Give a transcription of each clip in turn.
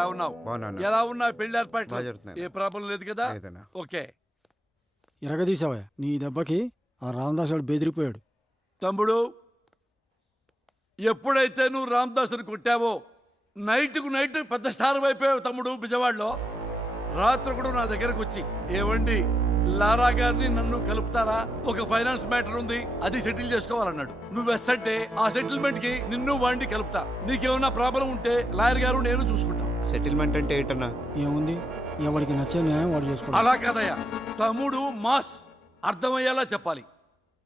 ఎలా ఉన్నావు? బాగున్నాను ఎలా ఉన్నావు? పెళ్ళి ఏర్పాట్లు? బాగా జరుగుతున్నాయి. ఏ ప్రాబ్లం లేదు కదా? లేదన్నా. ఓకే. ఎరగదీసావా నీ దెబ్బకి ఆ రామదాస్ గారు బెదిరిపోయాడు. తమ్ముడు ఎప్పుడైతే నువ్వు రామదాసుని కొట్టావో నైట్కు నైట్ పెద్ద స్టార్ అయిపోయావు తమ్ముడు బిజవాడలో. రాత్రి కూడా నా దగ్గరకు వచ్చి ఏవండి లారా గారిని నన్ను కలుపుతారా? ఒక ఫైనాన్స్ మ్యాటర్ ఉంది అది సెటిల్ చేసుకోవాలన్నాడు. నువ్వు ఎస్ అంటే ఆ సెటిల్మెంట్కి నిన్ను వాడిని కలుపుతా. నీకేమైనా ప్రాబ్లం ఉంటే లాయర్ గారు నేను చూసుకుంటాం. సెటిల్మెంట్ అంటే ఏంటన్నా? ఏముంది? ఎవరికి నచ్చే న్యాయం వాడు చేసుకోవాలి అలా కాదయ్యా. తమ్ముడు మాస్ అర్థమయ్యేలా చెప్పాలి.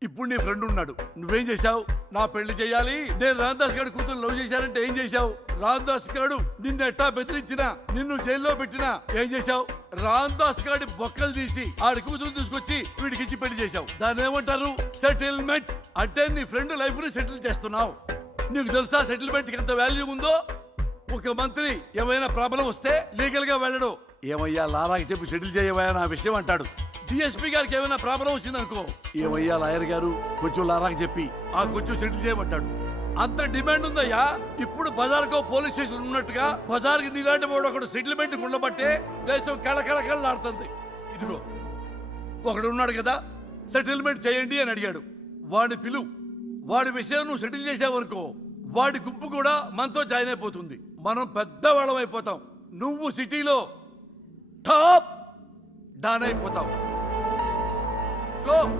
ఇప్పుడు నీ ఫ్రెండ్ ఉన్నాడు. నువ్వేం చేశావు? నా పెళ్ళి చేయాలి. నేను రామదాస్ గారి కూతురు లవ్ చేశానంటే ఏం చేశావు? రామదాస్ గారు నిన్ను ఎట్టా బెదిరించినా? నిన్ను జైల్లో పెట్టినా ఏం చేశావు? రామదాస్ గారి బొక్కలు తీసి ఆడి కూతురు తీసుకొచ్చి వీడికి ఇచ్చి పెళ్ళి చేశావు. దాన్ని ఏమంటారు? సెటిల్మెంట్ అంటే నీ ఫ్రెండ్ లైఫ్ని సెటిల్ చేస్తున్నావు. నీకు తెలుసా సెటిల్మెంట్కి ఎంత వాల్యూ ఉందో? ఒక మంత్రి ఏమైనా ప్రాబ్లం వస్తే లీగల్గా వెళ్ళడు. ఏమయ్యా లారాకి చెప్పి సెటిల్ చేయవయ్యా నా విషయం అంటాడు. డిఎస్పీ గారికి ఏమైనా ప్రాబ్లం వచ్చిందనుకో ఏమయ్యా లాయర్ గారు కొంచెం లారాకి చెప్పి ఆ కొంచెం సెటిల్ చేయమంటాడు. అంత డిమాండ్ ఉందయ్యా. ఇప్పుడు బజార్కో పోలీస్ స్టేషన్ ఉన్నట్టుగా బజార్కి నీలాంటి వాడు ఒకడు సెటిల్మెంట్ ఉండబట్టే దేశం కళకళ కళ్ళాడుతుంది ఇదిగో ఒకడు ఉన్నాడు కదా సెటిల్మెంట్ చేయండి అని అడిగాడు. వాడిని పిలు. వాడి విషయం నువ్వు సెటిల్ చేసావనుకో వాడి గుంపు కూడా మనతో జాయిన్ అయిపోతుంది. మనం పెద్దవాళ్ళం అయిపోతాం. నువ్వు సిటీలో టాప్ డాన్ అయిపోతావు.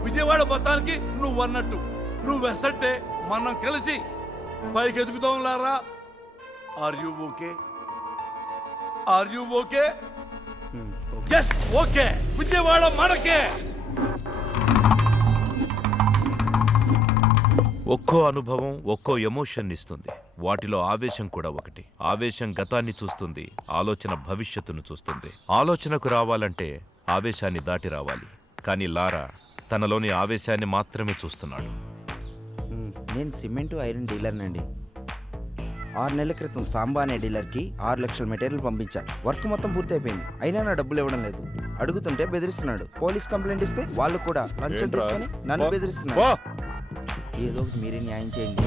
విజయవాడ మొత్తానికి నువ్వు అన్నట్టు. నువ్వు వెసంటే మనం కలిసి పైకి ఎదుగుతాం లారా. Are you okay are you okay yes okay Vijayawada మనకే. ఒక్కో అనుభవం ఒక్కో ఎమోషన్ ఇస్తుంది. వాటిలో ఆవేశం కూడా ఒకటి. ఆవేశం గతాన్ని చూస్తుంది ఆలోచన భవిష్యత్తును చూస్తుంది. ఆలోచనకు రావాలంటే ఆవేశాన్ని దాటి రావాలి. కానీ లారా తనలోని ఆవేశాన్ని మాత్రమే చూస్తున్నాడు. నేను సిమెంట్ ఐరన్ డీలర్నండి. ఆరు నెలల క్రితం సాంబా అనే డీలర్కి ఆరు లక్షల మెటీరియల్ పంపించా. వర్క్ మొత్తం పూర్తయిపోయింది. అయినా నా డబ్బులు ఇవ్వడం లేదు. అడుగుతుంటే బెదిరిస్తున్నాడు. పోలీస్ కంప్లైంట్ ఇస్తే వాళ్ళు కూడా లంచం? తీసుకొని నన్ను. బెదిరిస్తున్నారు. ఏదో ఒకటి మీరే న్యాయం చేయండి.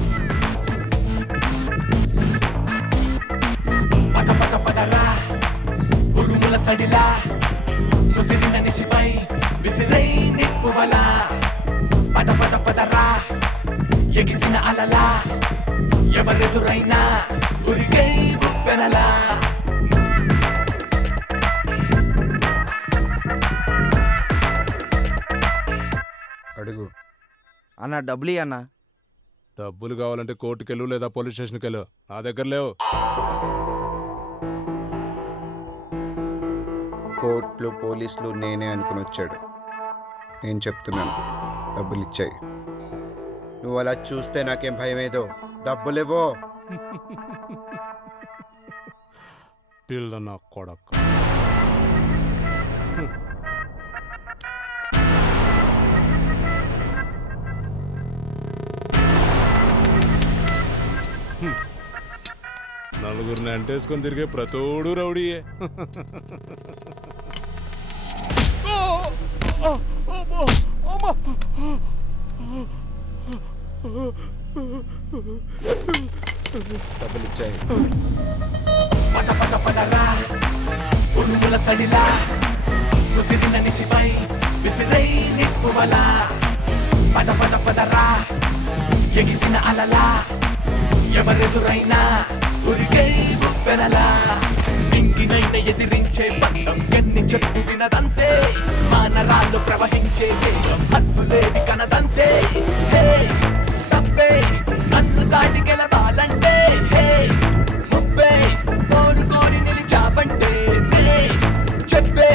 ఉరుముల సడిలా ముసిరిన నిశిపై విసిరై నిప్పువలా. పద పద పదరా ఎగిసిన అలలా ఎవరెదురైనా ఉరిగై ఉప్పెనలా. అన్న డబ్బులు అన్న. డబ్బులు కావాలంటే కోర్టుకెళ్ళు లేదా పోలీస్ స్టేషన్కి వెళ్ళు నా దగ్గర లేవు. కోర్టులు పోలీసులు నేనే అనుకుని వచ్చాడు. నేను చెప్తున్నాను డబ్బులు ఇచ్చాయి. నువ్వు అలా చూస్తే నాకేం భయం ఏదో డబ్బులేవో పిల్ల నా కొడక. నలుగురిని అంటేసుకొని తిరిగే ప్రతోడు రౌడీయే. డబ్బులు ఇచ్చాయి పద పద పదరా ఉరుముల సడిలా ముసిరిన నిశిపై విసిరై నిప్పువలా పద పద పదరా ఎగిసిన అలలా ఎవరెదురైనా ఉరిగై ఉప్పెనలా మింగినైన ఎదిరించే పట్టం ఎన్ని చెప్పు వినదంతే మానరాళ్ళు ప్రవహించే దేశం హద్దులేవి కనదంతే హే తప్పే నన్ను దాటి గెలవాలంటే హే ముప్పే కోరుకోని నిలిచావంటే చెప్పే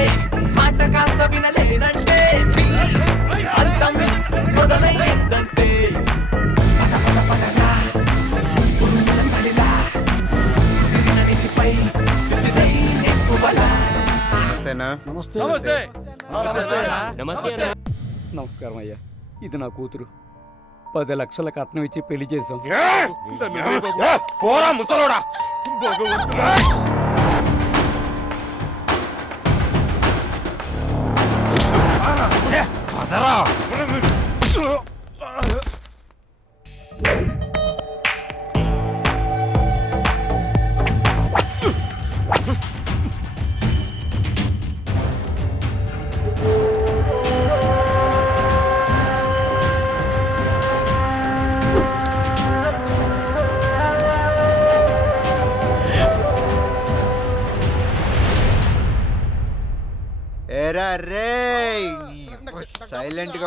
మాట కాస్త వినలేనంటే వస్తేనా నమస్తే. నమస్తే. నమస్కారం అయ్యా. ఇది నా కూతురు. పది లక్షల కట్నం ఇచ్చి పెళ్ళి చేశాం. పోరా ముసలోడా.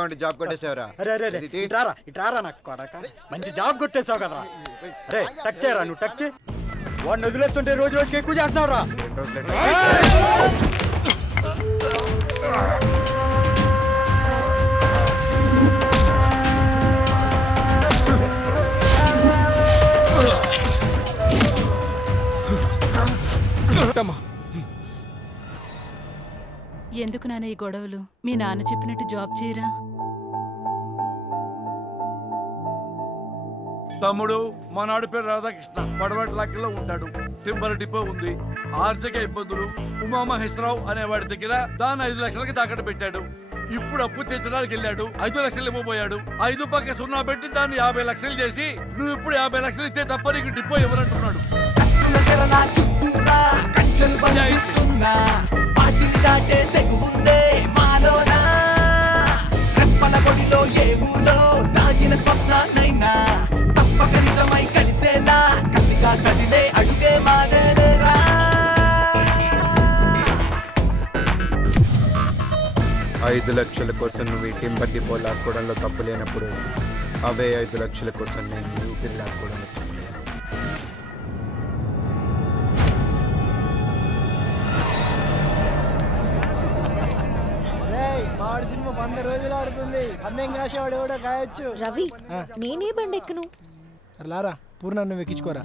ఉండి జాబ్ కొట్టేసేవరా? అరే అరే అరే ఇట్రారా ఇట్రారా నాకు కొడక. మంచి జాబ్ కొట్టేసావు కదా రే టచ్ చేయరా నువ్వు టచ్ చేయి వాడిని వదిలేస్తుంటే రోజు రోజుకి ఎక్కువ చేస్తున్నావు రా ఎందుకు నాన్న ఈ గొడవలు? మీ నాన్న చెప్పినట్టు జాబ్ చేయరా? తమ్ముడు మా నాడు పేరు రాధాకృష్ణ. పడవటి లక్కలో ఉంటాడు. టింబర్ డిపో ఉంది. ఆర్థిక ఇబ్బందులు. ఉమామహేశ్వరరావు అనేవాడి దగ్గర దాన్ని ఐదు లక్షలకి తాకట్టు పెట్టాడు. ఇప్పుడు అప్పు తీర్చడానికి వెళ్ళాడు. ఐదు లక్షలు ఇవ్వబోయాడు. ఐదు పక్క సున్నా పెట్టి దాన్ని యాభై లక్షలు చేసి నువ్వు ఇప్పుడు యాభై లక్షలు ఇస్తే తప్ప నీకు డిపో ఇవ్వనంటున్నాడు. కత్తుల పాటిని దాటే ఐదు లక్షల కోసం నువ్వు ఈ టింబర్ డిపో లాక్కోవడంలో తప్పు లేనప్పుడు అవే ఐదు లక్షల కోసం నేను నీ ఊపిరి లాక్కోవడంలో తప్పు లేదు మాడి సినిమా వంద రోజులు ఆడుతుంది. పందెం కాసేవాడు ఎవడో కాయొచ్చు. రవి నేనే బండి ఎక్కను లారా పూర్ణ నువ్వు ఎక్కించుకోరా.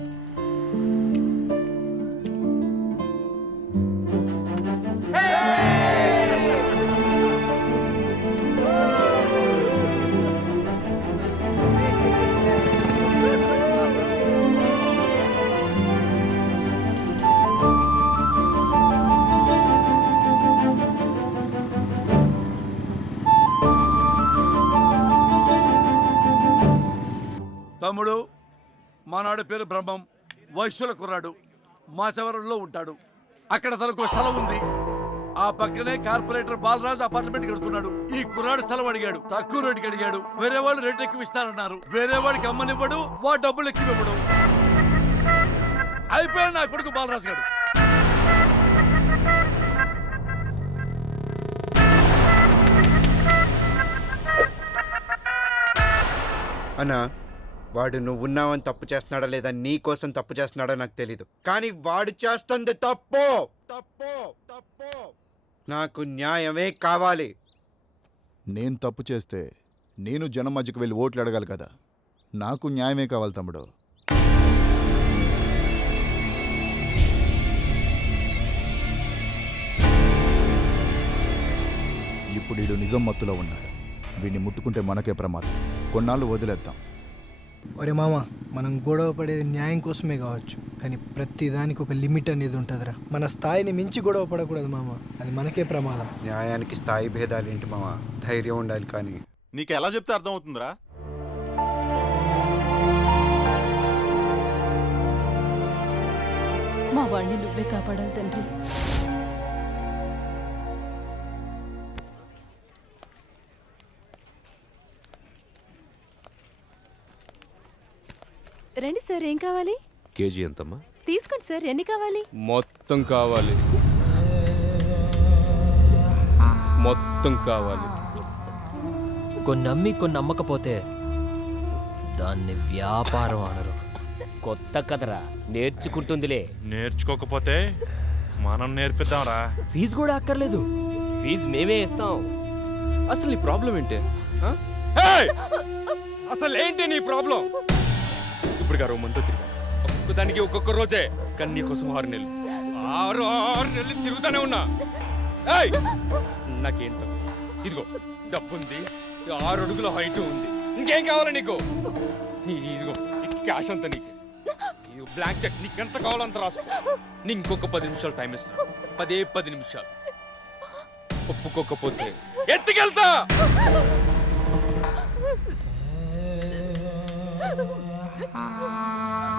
పేరు బ్రహ్మం. వైశ్యుల కుర్రాడు. మాచవరంలో ఉంటాడు. అక్కడ తనకు స్థలం ఉంది. ఆ పక్కనే కార్పొరేటర్ బాలరాజు అపార్ట్మెంట్ కడుతున్నాడు. ఈ కుర్రాడు స్థలం అడిగాడు. తక్కువ రేటుకి అడిగాడు. వేరే వాళ్ళు రేట్ ఎక్కువ ఇస్తారన్నారు వేరే వాడికి అమ్మనివ్వడు వా డబ్బులు ఎక్కివ్వడు అయిపోయాడు నా కొడుకు బాలరాజు గారు అన్నా వాడు నువ్వున్నావని తప్పు చేస్తున్నాడా లేదా నీ కోసం తప్పు చేస్తున్నాడో నాకు తెలీదు. కానీ వాడు చేస్తుంది తప్పు. తప్పు. తప్పు. నాకు న్యాయమే కావాలి. నేను తప్పు చేస్తే నేను జనం మధ్యకు వెళ్ళి ఓట్లు అడగాలి కదా. నాకు న్యాయమే కావాలి తమ్ముడు. ఇప్పుడు వీడు నిజం మత్తులో ఉన్నాడు. వీడిని ముట్టుకుంటే మనకే ప్రమాదం. కొన్నాళ్ళు వదిలేద్దాం. ఒరే మామ మనం గొడవ పడేది న్యాయం కోసమే కావచ్చు కానీ ప్రతి దానికి ఒక లిమిట్ అనేది ఉంటుందిరా. మన స్థాయిని మించి గొడవ పడకూడదు మామ అది మనకే ప్రమాదం. న్యాయానికి స్థాయి భేదాలు ఏంటి మామ? ధైర్యం ఉండాలి కానీ. నీకు ఎలా చెప్తే అర్థమవుతుందిరా? మా వాడిని నువ్వే కాపాడాలి తండ్రి. సార్ ఏం కావాలి? కేజీ ఎంతమ్మా? తీసుకోండి సార్ ఎన్ని కావాలి? మొత్తం కావాలి. మొత్తం కావాలి. కొన్ని నమ్మి కొన్ని నమ్మకపోతే దాన్ని వ్యాపారం అనరు. కొత్త కదరా నేర్చుకుంటుందిలే. నేర్చుకోకపోతే మనం నేర్పిద్దాంరా. ఫీజు కూడా అక్కర్లేదు. ఫీజు మేమే ఇస్తాం. అసలు నీ ప్రాబ్లం ఏంటి? అసలు ఏంటి నీ ప్రాబ్లం? ఇప్పుడు గారు మనతో తిరిగా. ఒక్కొక్క దానికి ఒక్కొక్క రోజే కానీ నీకోసం ఆరు నెలలు. ఆరు ఆరు నెలలు తిరుగుతానే ఉన్నా. ఏయ్! నాకేం తక్కువ ఇదిగో డబ్బు ఉంది ఆరు అడుగుల హైట్ ఉంది. ఇంకేం కావాలి నీకు? ఇదిగో క్యాష్ అంతా నీకు. బ్లాంక్ చెక్ నీకు ఎంత కావాలంత రాసుకో. నీ ఇంకొక పది నిమిషాలు టైం ఇస్తాను పదే పది నిమిషాలు. ఒప్పుకోకపోతే ఎత్తుకెళ్తా! Ah.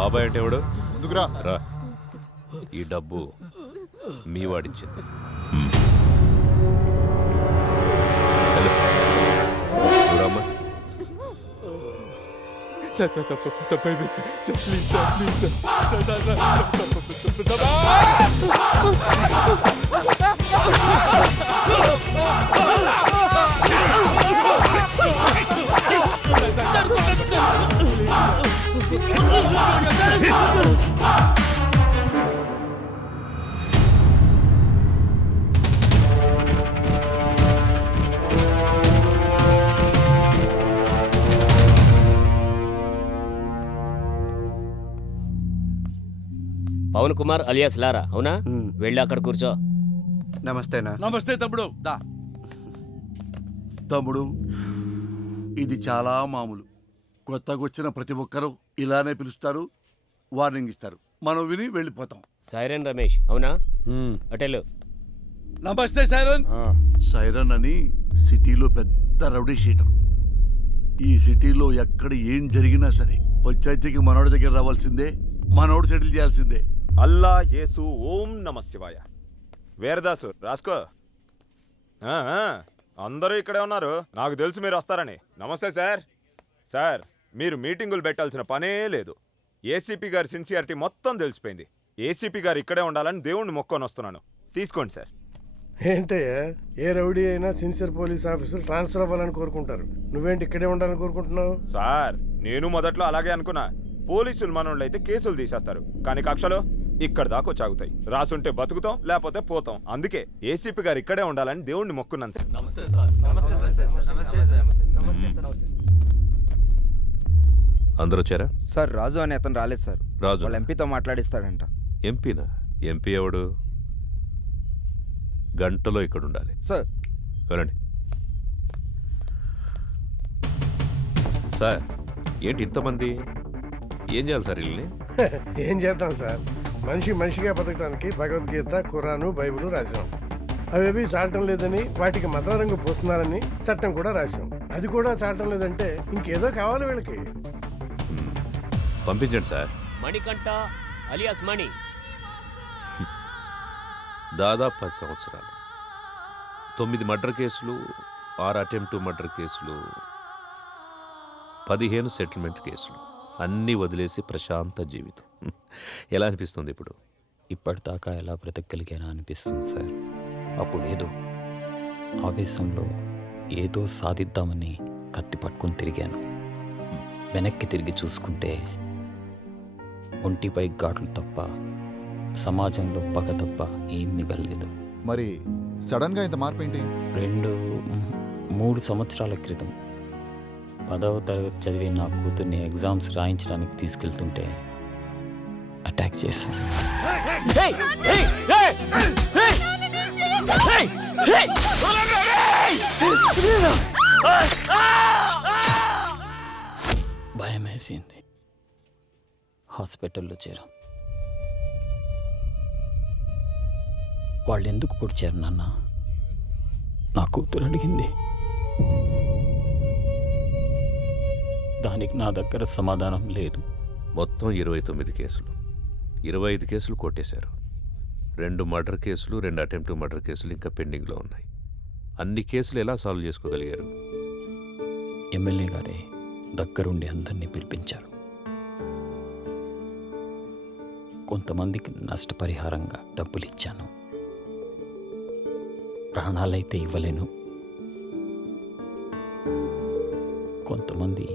బాబాయ్ అంటే ఎవడు? ఎందుకురా రా. ఈ డబ్బు మీ వాడిచ్చింది. Sir please Pawan Kumar alias Lara అవునా? వెళ్ళి అక్కడ కూర్చో. నమస్తేనా? నమస్తే తమ్ముడు. దా. తమ్ముడు ఇది చాలా మామూలు. కొత్తగా వచ్చిన ప్రతి ఒక్కరూ ఇలానే పిలుస్తారు వార్నింగ్ ఇస్తారు. మనం విని వెళ్ళిపోతాం. సైరన్ రమేష్ అవునా? అటెలు. నమస్తే సైరన్. సైరన్ అని సిటీలో పెద్ద రౌడీ షీటర్. ఈ సిటీలో ఎక్కడ ఏం జరిగినా సరే పంచాయతీకి మనోడి దగ్గర రావాల్సిందే మనోడు సెటిల్ చేయాల్సిందే. అల్లా యేసు ఓం నమ శివాయ. వీరదాసు రాసుకో. అందరూ ఇక్కడే ఉన్నారు. నాకు తెలుసు మీరు వస్తారని. నమస్తే సార్. సార్ మీరు మీటింగులు పెట్టాల్సిన పనే లేదు. ఏసీపీ గారి సిన్సియారిటీ మొత్తం తెలిసిపోయింది. ఏసీపీ గారు ఇక్కడే ఉండాలని దేవుణ్ణి మొక్కొని వస్తున్నాను. తీసుకోండి సార్. ఏంటయ్యా ఏ రౌడీ అయినా సిన్సియర్ పోలీస్ ఆఫీసర్ ట్రాన్స్ఫర్ అవ్వాలని కోరుకుంటారు. నువ్వేంటి ఇక్కడే ఉండాలని కోరుకుంటున్నావు? సార్ నేను మొదట్లో అలాగే అనుకున్నా. పోలీసులు మనోళ్ళు అయితే కేసులు తీసేస్తారు. కానీ కక్షలు ఇక్కడ దాకా వచ్చాగుతాయి. రాసుంటే బతుకుతాం లేకపోతే పోతాం. అందుకే ఏసీపీ గారు ఇక్కడే ఉండాలని దేవుణ్ణి మొక్కున్నాను సార్. అందరూ వచ్చారా? సార్ రాజు అనే అతను రాలేదు సార్. రాజు. వాళ్ళ ఎంపీతో మాట్లాడిస్తాడంట. ఎంపీనా? ఎంపీ ఎవడు? గంటలో ఇక్కడ ఉండాలి. సార్. వెళ్ళండి. సార్ ఏంటి ఇంతమంది? ఏం చేయాలి సార్ వీళ్ళని? ఏం చేద్దాం సార్? మనిషి మనిషిగా బతకడానికి భగవద్గీత ఖురాను బైబిల్ రాశాం. అవేవి చాలటం లేదని వాటికి మతం రంగు పోస్తున్నారని చట్టం కూడా రాశాం. అది కూడా చాలటం లేదంటే ఇంకేదో కావాలి వీళ్ళకి. పంపించండి సార్. మణికంఠ అలియాస్ మణి. దాదాపు పది సంవత్సరాలు. తొమ్మిది మర్డర్ కేసులు ఆరు అటెంప్ట్ మర్డర్ కేసులు పదిహేను సెటిల్మెంట్ కేసులు. అన్నీ వదిలేసి ప్రశాంత జీవితం. ఎలా అనిపిస్తుంది ఇప్పుడు? ఇప్పటిదాకా ఎలా బ్రతకగలిగానా అనిపిస్తుంది సార్. అప్పుడేదో ఆవేశంలో ఏదో సాధిద్దామని కత్తి పట్టుకొని తిరిగాను. వెనక్కి తిరిగి చూసుకుంటే ఒంటిపై ఘాట్లు తప్ప సమాజంలో పగ తప్ప ఏం మిగలలేదు మరి సడన్గా ఇంత మార్పు ఏంటి రెండు మూడు సంవత్సరాల క్రితం పదవ తరగతి చదివి నా కూతుర్ని ఎగ్జామ్స్ రాయించడానికి తీసుకెళ్తుంటే అటాక్ చేశాను భయం వేసింది హాస్పిటల్లో చేరాం. వాళ్ళు ఎందుకు పొడిచారు నాన్న? నా కూతురు అడిగింది. దానికి నా దగ్గర సమాధానం లేదు. మొత్తం ఇరవై తొమ్మిది కేసులు. ఇరవై ఐదు కేసులు కొట్టేశారు. రెండు మర్డర్ కేసులు రెండు అటెంప్ట్ మర్డర్ కేసులు ఇంకా పెండింగ్లో ఉన్నాయి. అన్ని కేసులు ఎలా సాల్వ్ చేసుకోగలిగారు? ఎమ్మెల్యే గారే దగ్గరుండి అందరినీ పిలిపించారు. కొంతమందికి నష్టపరిహారంగా డబ్బులు ఇచ్చాను ప్రాణాలైతే ఇవ్వలేను. కొంతమంది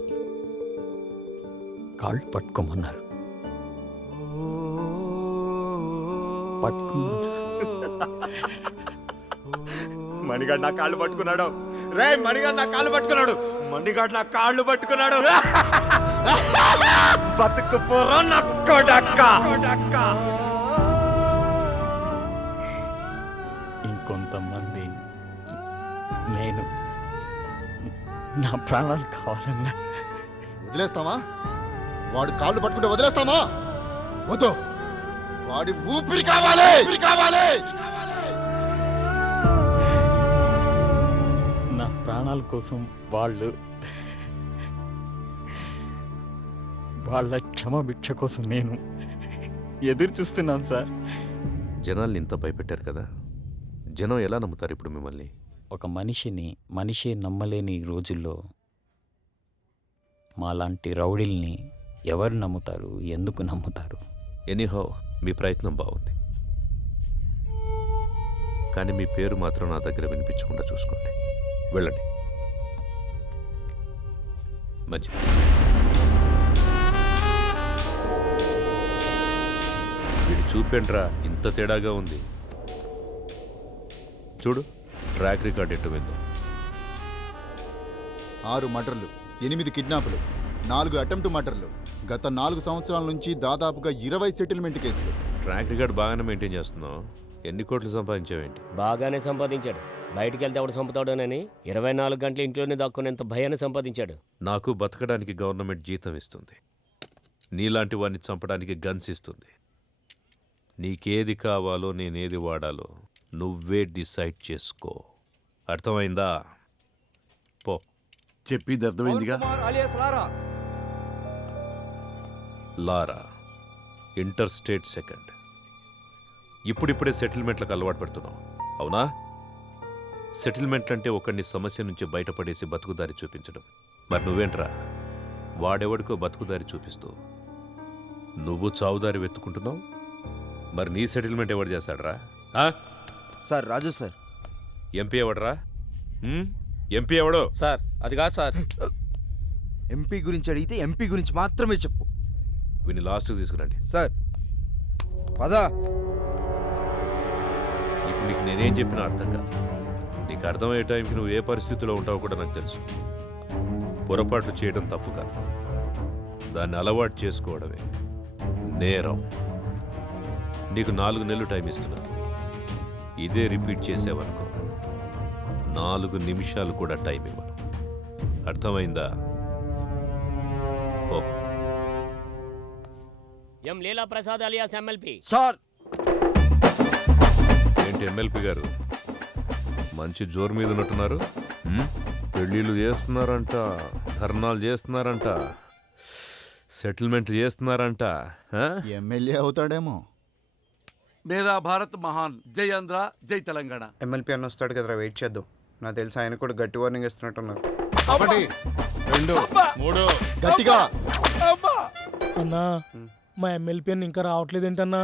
కాళ్ళు పట్టుకోమన్నారు. మణిగాడు నా కాళ్ళు పట్టుకున్నాడు. రే మణిగాడు నా కాళ్ళు పట్టుకున్నాడు. మణిగాడు నా కాళ్ళు పట్టుకున్నాడు. బతుకు పొర్ర నా కొడక్క ఇంకొంతమంది నేను నా ప్రాణాలు కావాలన్నా. వదిలేస్తామా వాడు కాళ్ళు పట్టుకుంటే వదిలేస్తామా వద్దు. వాడి ఊపిరి కావాలి. ఊపిరి కావాలి. నా ప్రాణాల కోసం వాళ్ళు వాళ్ళ క్షమభిక్ష కోసం నేను ఎదురు చూస్తున్నాను సార్. జనాల్ని ఇంత భయపెట్టారు కదా. జనం ఎలా నమ్ముతారు ఇప్పుడు మిమ్మల్ని? ఒక మనిషిని మనిషే నమ్మలేని ఈ రోజుల్లో మాలాంటి రౌడీల్ని ఎవరు నమ్ముతారు? ఎందుకు నమ్ముతారు? ఎనీహో మీ ప్రయత్నం బాగుంది. కానీ మీ పేరు మాత్రం నా దగ్గర వినిపించకుండా చూసుకోండి. వెళ్ళండి. మంచిది. చూపెండ్రా ఇంత తేడాగా ఉంది. చూడు ట్రాక్ రికార్డ్ ఎట్టు విందో ఆరు మర్డర్లు ఎనిమిది కిడ్నాపులు నాలుగు అటెంప్ట్ మర్డర్లు గత నాలుగు సంవత్సరాల నుంచి దాదాపుగా ఇరవై సెటిల్మెంట్ కేసులు. ట్రాక్ రికార్డ్ బాగానే మెయింటైన్ చేస్తున్నావు. ఎన్ని కోట్లు సంపాదించావేంటి? బాగానే సంపాదించాడు. బయటికి వెళ్తే ఎవడు చంపుతాడోనని ఇరవై నాలుగు గంటలు ఇంట్లోనే దాక్కునేంత భయాన్ని సంపాదించాడు. నాకు బతకడానికి గవర్నమెంట్ జీతం ఇస్తుంది. నీలాంటి వాడిని చంపడానికి గన్స్ ఇస్తుంది. నీకేది కావాలో నేనేది వాడాలో నువ్వే డిసైడ్ చేసుకో. అర్థమైందా? పో. చెప్పింది అర్థమైందిగా? లారా. Inter state second. ఇప్పుడిప్పుడే సెటిల్మెంట్లకు అలవాటు పెడుతున్నావు అవునా? సెటిల్మెంట్ అంటే ఒకడిని సమస్య నుంచి బయటపడేసి బతుకుదారి చూపించడం. మరి నువ్వేంట్రా? వాడెవడికో బతుకుదారి చూపిస్తూ నువ్వు చావుదారి వెతుకుంటున్నావు మరి నీ సెటిల్మెంట్ ఎవడు చేస్తాడరా? ఆ? Sir Raju sir. ఎంపీ ఎవడరా? ఎంపీ ఎవడో? సార్ అది కాదు సార్. ఎంపీ గురించి అడిగితే ఎంపీ గురించి మాత్రమే చెప్పు. వీని లాస్ట్కి తీసుకురండి. సార్ పదా. ఇప్పుడు నీకు నేనేం చెప్పినా అర్థం కాదు. నీకు అర్థమయ్యే టైంకి నువ్వు ఏ పరిస్థితిలో ఉంటావో కూడా నాకు తెలుసు. పొరపాట్లు చేయడం తప్పు కాదు. దాన్ని అలవాటు చేసుకోవడమే నేరం. నీకు నాలుగు నెలలు టైం ఇస్తున్నా. ఇదే రిపీట్ చేసావనుకో. నాలుగు నిమిషాలు కూడా టైం ఇవ్వను. అర్థమైందా? ఓ. M Leela Prasad alias MLP sir! ఏంటి ఎమ్మెల్పీ గారు? మంచి జోరు మీద ఉన్నట్టున్నారు? పెళ్ళిళ్ళు చేస్తున్నారంట ధర్నాలు చేస్తున్నారంట సెటిల్మెంట్ చేస్తున్నారంట ఆ? ఎమ్మెల్యే అవుతాడేమో. మేరా భారత్ మహాన్ జై ఆంధ్ర జై తెలంగాణ. ఎమ్మెల్పీ అని వస్తాడు కదరా వెయిట్ చేద్దాం. నాకు తెలిసి ఆయన కూడా గట్టి వార్నింగ్ ఇస్తున్నట్టున్నారు. ఒకటి రెండు మూడు. గట్టిగా. అమ్మా అన్నా మా ఎమ్మెల్పీ అని ఇంకా రావట్లేదు ఏంటన్నా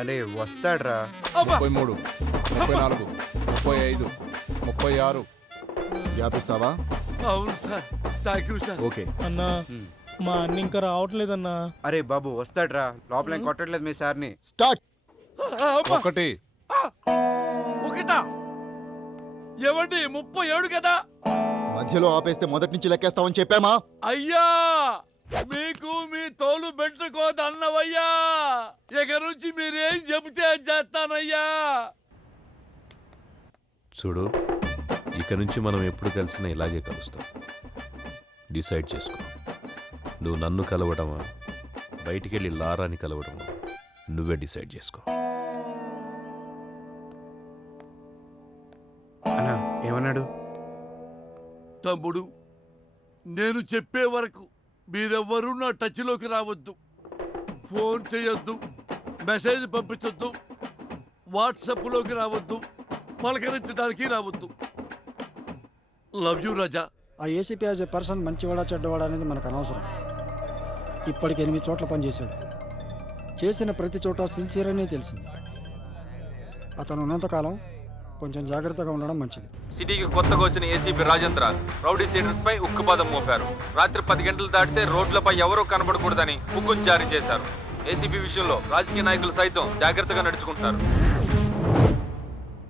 అరే వస్తాడ్రా ముప్పై మూడు ముప్పై నాలుగు ముప్పై ఐదు ముప్పై ఆరు. వ్యాపిస్తావా అవును sir. Thank you sir. Okay. అన్నా మా అన్న ఇంకా రావట్లేదన్నా? అరే బాబు వస్తాడ్రా. లోపల ఏం కొట్టట్లేదు మీ సార్ని. స్టార్ట్. ఒకటి. ఒకటా? ఏమండి ముప్పై ఏడు కదా? మధ్యలో ఆపేస్తే మొదటి నుంచి లెక్కేస్తామని చెప్పామా? అయ్యా! మీకు మీ తోలు పెట్టుకోదు అన్నవయ్యా ఇక నుంచి మీరేం చెబితే అది చేస్తానయ్యా! చూడు ఇక నుంచి మనం ఎప్పుడు కలిసినా ఇలాగే కలుస్తాం. డిసైడ్ చేసుకో. నువ్వు నన్ను కలవడమా బయటికెళ్ళి లారాని కలవడమా నువ్వే డిసైడ్ చేసుకో. అన్నా ఏమన్నాడు? తమ్ముడు నేను చెప్పే వరకు మీరెవ్వరూ నా టచ్లోకి రావద్దు. ఫోన్ చేయొద్దు మెసేజ్ పంపించొద్దు వాట్సాప్లోకి రావద్దు పలకరించడానికి రావద్దు. లవ్ యూ రాజా ఆ ఏసీపీ యాజ్ ఎ పర్సన్ మంచివాడా చెడ్డవాడా అనేది మనకు అనవసరం. ఇప్పటికి ఎనిమిది చోట్ల పనిచేశాడు. చేసిన ప్రతి చోట సిన్సియర్ అనే తెలిసింది. అతను ఉన్నంతకాలం కొంచెం జాగ్రత్తగా ఉండడం మంచిది. సిటీకి కొత్తగా వచ్చిన ఏసీపీ రాజేంద్ర రౌడీ సీడర్స్ పై ఉక్కుపాదం మోపారు. రాత్రి పది గంటలు దాటితే రోడ్లపై ఎవరూ కనబడకూడదని హుకుం జారీ చేశారు. ఏసీపీ విషయంలో రాజకీయ నాయకులు సైతం జాగ్రత్తగా నడుచుకుంటారు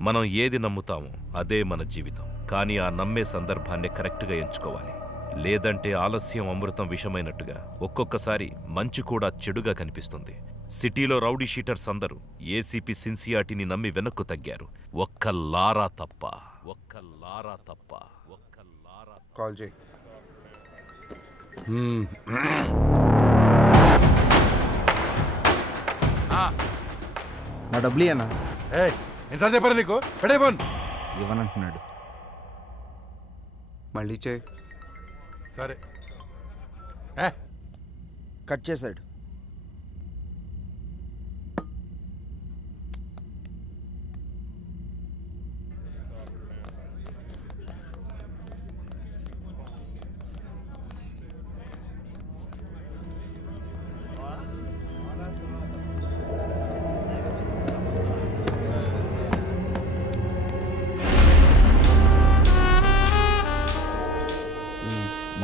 మనం ఏది నమ్ముతామో అదే మన జీవితం. కానీ ఆ నమ్మే సందర్భాన్ని కరెక్ట్గా ఎంచుకోవాలి. లేదంటే ఆలస్యం అమృతం విషమైనట్టుగా ఒక్కొక్కసారి మంచి కూడా చెడుగా కనిపిస్తుంది. సిటీలో రౌడీ షీటర్స్ అందరూ ఏసీపీ సిన్సియాటిని నమ్మి వెనక్కు తగ్గారు. ఒక్క లారా తప్ప ఒక్క లారా తప్ప ఒక్క లారా కాల్ చేయి. నా డబ్బులు అన్న ఎంత చెప్పారు నీకు? పెడే ఫోన్. ఇవ్వనంటున్నాడు. మళ్ళీ చేయి. సరే. కట్ చేశాడు.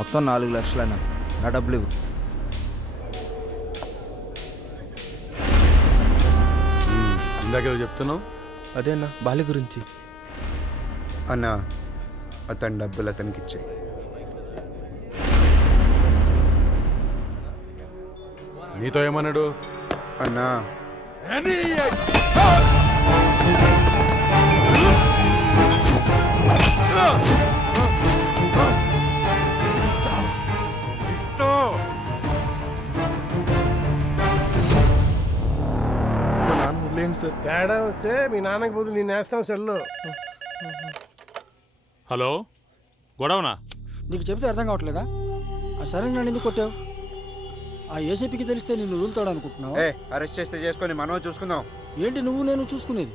మొత్తం నాలుగు లక్షలన్న నా డబ్బులు ఇవ్వు. ఇందాక చెప్తున్నావు? అదే అన్న బాలి గురించి. అన్న అతని డబ్బులు అతనికి ఇచ్చేయి. నీతో ఏమన్నాడు? అన్నా. నాన్న సార్ తేడా వస్తే మీ నాన్నకి బదులు నేను వేస్తాం సెల్లు. హలో గొడవనా? నీకు చెబితే అర్థం కావట్లేదా? ఆ సరైన నన్ను ఎందుకు కొట్టావు? ఆ ఏసీపీకి తెలిస్తే నిన్ను వదులుతాడు అనుకుంటున్నావు ఏ అరెస్ట్ చేస్తే చేసుకొని మనం చూసుకుందాం. ఏంటి నువ్వు నేను చూసుకునేది?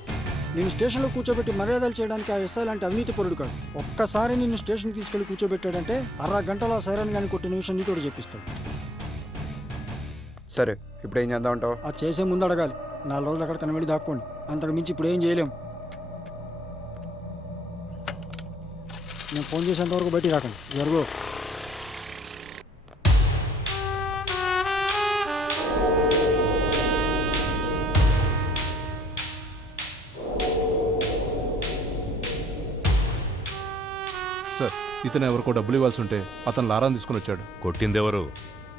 నేను స్టేషన్లో కూర్చోబెట్టి మర్యాదలు చేయడానికి ఆ ఎస్ఐ లాంటి అవినీతి పరుడు కాదు. ఒక్కసారి నిన్ను స్టేషన్కి తీసుకెళ్ళి కూర్చోబెట్టాడంటే అర గంటలో సైరన్ గాని కొట్టిన విషయం నీతోడు చెప్పిస్తాడు. సరే. ఇప్పుడు ఏం చేద్దాం అంటావు ఆ చేసే ముందు అడగాలి. నాలుగు రోజులు అక్కడ కనబడి దాక్కోండి. అంతకు మించి ఇప్పుడు ఏం చేయలేం. నేను ఫోన్ చేసేంత వరకు బయటికి రాకండి. జరుగు. సార్ ఇతను ఎవరికో డబ్బులు ఇవ్వాల్సి ఉంటే అతను లారాన్ని తీసుకుని వచ్చాడు. కొట్టిందెవరు?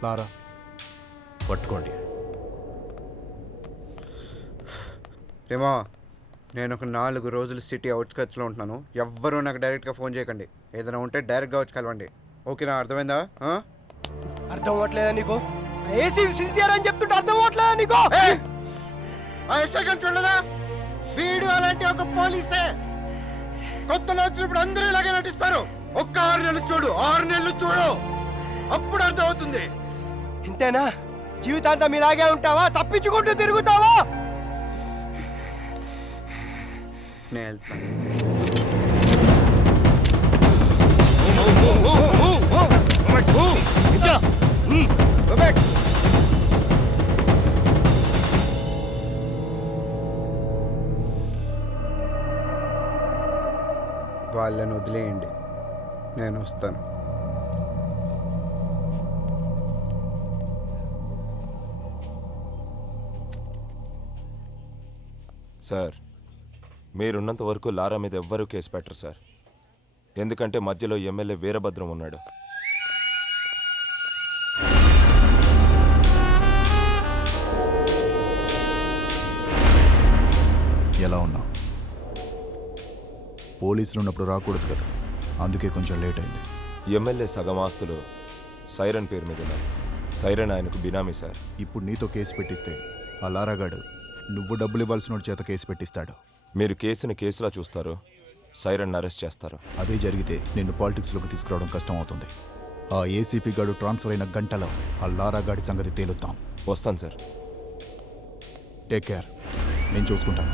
లారా. పట్టుకోండి. రేమా నేను ఒక నాలుగు రోజులు సిటీ అవుట్స్కట్స్లో ఉంటున్నాను. ఎవ్వరూ నాకు డైరెక్ట్గా ఫోన్ చేయకండి. ఏదైనా ఉంటే డైరెక్ట్గా వచ్చి కలవండి. ఓకేనా? అర్థమైందా? అర్థం అవ్వట్లేదా నీకు? ఏసీ సిన్సియర్ అని చెప్తుంటే అర్థం అవ్వట్లేదా నీకు? చూడలేదా? వీడు అలాంటి ఒక పోలీసే. కొత్తలో వచ్చినప్పుడు అందరూ ఇలాగే నటిస్తారు. ఒక్క ఆరు నెలలు చూడు ఆరు నెలలు చూడు. అప్పుడు అర్థం అవుతుంది ఇంతేనా? జీవితాంతం ఇలాగే ఉంటావా? తప్పించుకుంటూ తిరుగుతావా? నేను వెళ్తాను. వాళ్ళని వదిలేయండి. నేను వస్తాను. సార్ మీరున్నంత వరకు లారా మీద ఎవ్వరూ కేసు పెట్టరు సార్. ఎందుకంటే మధ్యలో ఎమ్మెల్యే వీరభద్రం ఉన్నాడు. ఎలా ఉన్నావు? పోలీసులు ఉన్నప్పుడు రాకూడదు కదా. అందుకే కొంచెం లేట్ అయింది. ఎమ్మెల్యే సగం ఆస్తులు సైరన్ పేరు మీద ఉన్నాయి సైరన్ ఆయనకు బినామీ సార్. ఇప్పుడు నీతో కేసు పెట్టిస్తే ఆ లారాగాడు నువ్వు డబ్బులు ఇవ్వాల్సిన చేత కేసు పెట్టిస్తాడు. మీరు కేసుని కేసులా చూస్తారు. సైరన్ అరెస్ట్ చేస్తారు. అదే జరిగితే నిన్ను పాలిటిక్స్లోకి తీసుకురావడం కష్టం అవుతుంది ఆ ఏసీపీ గాడు ట్రాన్స్ఫర్ అయిన గంటలో ఆ లారాగాడి సంగతి తేలుతాం వస్తాను సార్. Take care. నేను చూసుకుంటాను.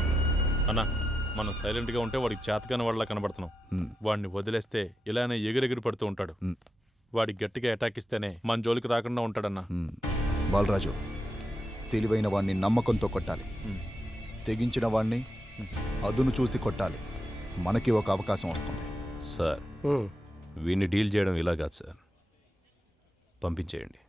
అన్న మనం సైలెంట్గా ఉంటే వాడికి చేతకాని వాళ్ళ కనబడుతున్నాం. వాడిని వదిలేస్తే ఇలానే ఎగిరెగిరి పడుతూ ఉంటాడు. హ్మ్. వాడికి గట్టిగా అటాక్ ఇస్తేనే మన జోలికి రాకుండా ఉంటాడన్నా. బాలరాజు తెలివైన వాణ్ణి నమ్మకంతో కొట్టాలి. తెగించిన వాణ్ణి అదును చూసి కొట్టాలి. మనకి ఒక అవకాశం వస్తుంది. సార్ వీడిని డీల్ చేయడం ఇలా కాదు సార్. పంపించేయండి.